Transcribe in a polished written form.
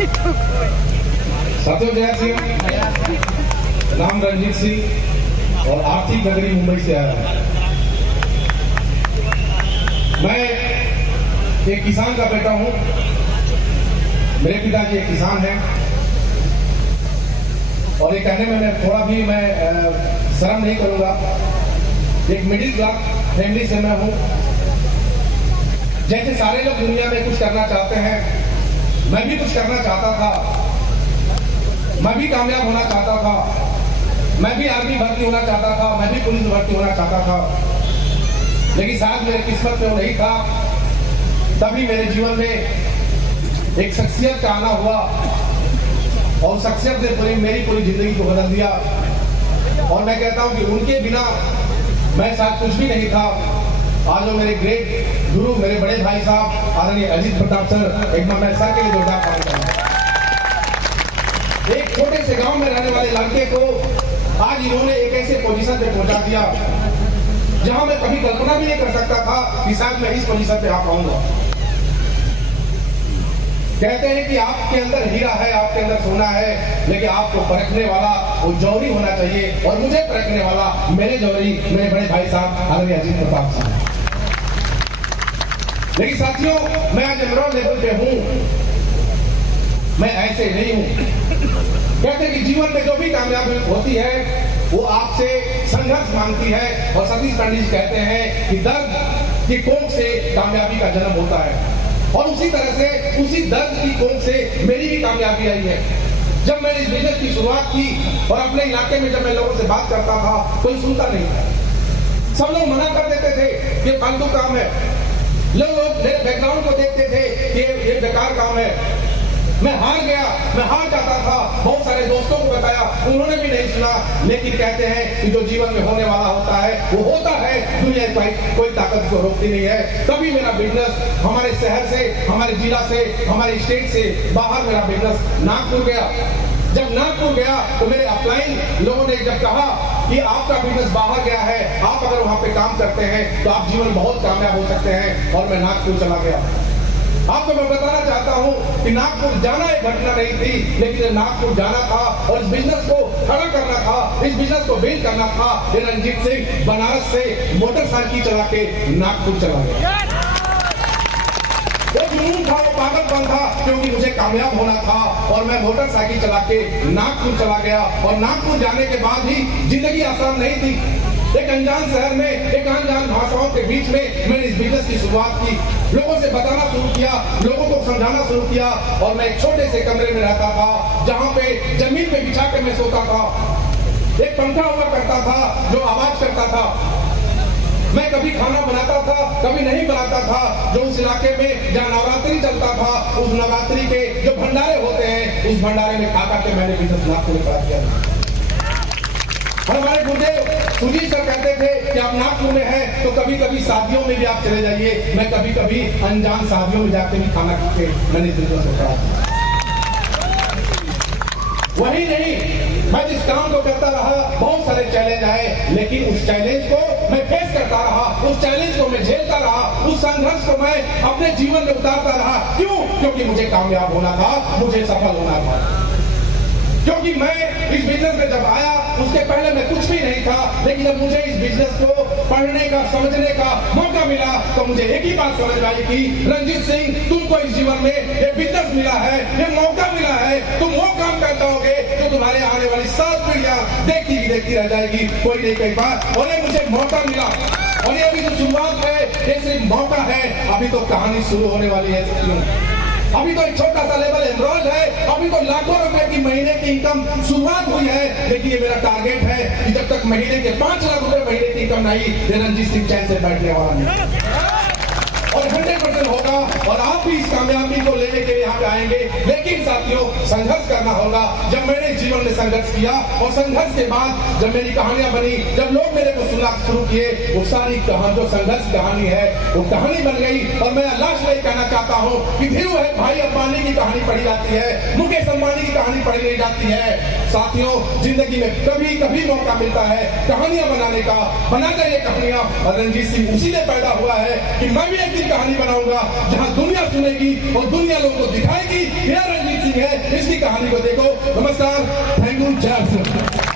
साथियों, जय सिंह, नाम रंजीत सिंह और आर्थिक नगरी मुंबई से आया हूं। मैं एक किसान का बेटा हूं। मेरे पिताजी एक किसान हैं और ये कहने में थोड़ा भी मैं शर्म नहीं करूंगा। एक मिडिल क्लास फैमिली से मैं हूं। जैसे सारे लोग दुनिया में कुछ करना चाहते हैं, मैं भी कुछ करना चाहता था। मैं भी कामयाब होना चाहता था। मैं भी आर्मी भर्ती होना चाहता था। मैं भी पुलिस भर्ती होना चाहता था। लेकिन शायद मेरे किस्मत में वो नहीं था। तभी मेरे जीवन में एक शख्सियत का आना हुआ और शख्सियत ने मेरी पूरी जिंदगी को बदल दिया। और मैं कहता हूं कि उनके बिना मैं शायद कुछ भी नहीं था। आज वो मेरे ग्रेट गुरु, मेरे बड़े भाई साहब आदरणीय अजीत प्रताप सर, एक बार मैं सर के लिए जोरदार ताली बजाऊं। एक छोटे से गांव में रहने वाले लड़के को आज इन्होंने एक ऐसे पोजीशन पे पहुंचा दिया जहां मैं कभी कल्पना भी नहीं कर सकता था कि शायद मैं इस पोजीशन पे आ पाऊंगा। कहते हैं कि आपके अंदर हीरा है, आपके अंदर सोना है, लेकिन आपको परखने वाला वो जौहरी होना चाहिए। और मुझे परखने वाला मेरे जौहरी, मेरे बड़े भाई साहब आदरणीय अजीत प्रताप साहब। लेकिन साथियों, मैं आज एमरॉल लेवल पे हूं, मैं ऐसे नहीं हूं। कहते हैं कि जीवन में जो भी कामयाबी होती है वो आपसे संघर्ष मांगती है। और सतीश पंडित कहते हैं कि दर्द की कोख से कामयाबी का जन्म होता है। और उसी तरह से उसी दर्द की कोख से मेरी भी कामयाबी आई है। जब मैंने इस बिजनेस की शुरुआत की और अपने इलाके में जब मैं लोगों से बात करता था, कोई सुनता नहीं था। सब लोग मना कर देते थे कि फालतू काम है। लोग मेरे बैकग्राउंड को देखते थे कि ये बेकार काम है। मैं हार गया, मैं हार जाता था। बहुत सारे दोस्तों को बताया, उन्होंने भी नहीं सुना। लेकिन कहते हैं कि जो जीवन में होने वाला होता है वो होता है। दुनिया की कोई ताकत उसको रोकती नहीं है। तभी मेरा बिजनेस हमारे शहर से, हमारे जिला से, हमारे स्टेट से बाहर मेरा बिजनेस नागपुर गया। जब नागपुर गया तो मेरे अपलाइन लोगों ने जब कहा कि आपका बिजनेस बाहर गया है, आप अगर वहां पे काम करते हैं तो आप जीवन बहुत कामयाब हो सकते हैं। और मैं नागपुर चला गया। आपको मैं बताना चाहता हूं कि नागपुर जाना एक घटना नहीं थी, लेकिन नागपुर जाना था और इस बिजनेस को खड़ा करना था, इस बिजनेस को बिल्ड करना था। रंजीत सिंह बनारस से मोटरसाइकिल चला के नागपुर चला गया। वो जुनून था, वो पागलपन था, क्योंकि मुझे कामयाब होना था। और मैं मोटरसाइकिल चला के नागपुर चला गया। और नागपुर जाने के बाद ही जिंदगी आसान नहीं थी। एक अनजान शहर में, एक अनजान भाषाओं के बीच में मैंने इस बिजनेस की शुरुआत की। लोगों से बताना शुरू किया, लोगों को समझाना शुरू किया। और मैं एक छोटे से कमरे में रहता था जहां पे जमीन पे बिछा के मैं सोता था। एक पंखा हुआ करता था जो आवाज करता था। मैं कभी खाना बनाता था, कभी नहीं बनाता था। जो उस इलाके में जहाँ नवरात्रि चलता था, उस नवरात्रि के जो भंडारे होते हैं, उस भंडारे में खा के मैंने बिजनेस नागपुर में खड़ा किया। हमारे गुरुदेव सुजीत सर कहते थे कि आप नागपुर में हैं तो कभी कभी शादियों में भी आप चले जाइए। मैं कभी कभी अनजान शादियों में जाके भी खाना खाके मैंने बिजनेस को खड़ा किया। वही नहीं, मैं जिस काम को करता रहा, बहुत सारे चैलेंज आए, लेकिन उस चैलेंज को मैं फेस करता रहा, उस चैलेंज को मैं झेलता रहा, उस संघर्ष को मैं अपने जीवन में उतारता रहा। क्यों? क्योंकि मुझे कामयाब होना था, मुझे सफल होना था। क्योंकि मैं इस बिजनेस में जब आया, उसके पहले मैं कुछ भी नहीं था। लेकिन जब मुझे इस बिजनेस को पढ़ने का, समझने का मौका मिला तो मुझे एक ही बात समझ आई कि रंजीत सिंह, तुमको इस जीवन में ये बिजनेस मिला है, ये मौका मिला है। तुम वो काम कर जाओगे जो तुम्हारे आने वाली 7 पीढ़ियां देखती रह जाएगी, कोई नहीं कही बात। और ये मुझे मौका मिला। और ये अभी जो शुरुआत है, ये सिर्फ मौका है। अभी तो कहानी शुरू होने वाली है। अभी तो एक छोटा सा लेवल एमरॉल है। अभी तो लाखों रुपए की महीने की इनकम शुरुआत हुई है। लेकिन ये मेरा टारगेट है कि जब तक महीने के 5 लाख रुपए महीने की इनकम नहीं, रंजीत सिंह चैन से बैठने वाला नहीं। और 100% होगा। और आप भी इस कामयाबी को लेने के लिए यहाँ पे आएंगे। लेकिन साथियों, संघर्ष करना होगा। जब मैंने जीवन में संघर्ष किया और संघर्ष के बाद जब मेरी कहानियां बनी, जब लोग मेरे को सुनना शुरू किए, वो सारी जो संघर्ष कहानी है वो कहानी बन गई। और मैं लास्ट में कहना चाहता हूँ कि धीरू है भाई अंबानी की कहानी पढ़ी जाती है, मुकेश अंबानी की कहानी पढ़ी नहीं जाती है। साथियों, जिंदगी में कभी कभी मौका मिलता है कहानियां बनाने का। बनाकर ये कहानियां, और रंजीत सिंह उसी ने पैदा हुआ है कि मैं भी एक दिन कहानी बनाऊंगा जहां दुनिया सुनेगी और दुनिया लोगों को दिखाएगी कि रंजीत सिंह सिंह है, इसकी कहानी को देखो। नमस्कार, थैंक यू, जय श्री राम।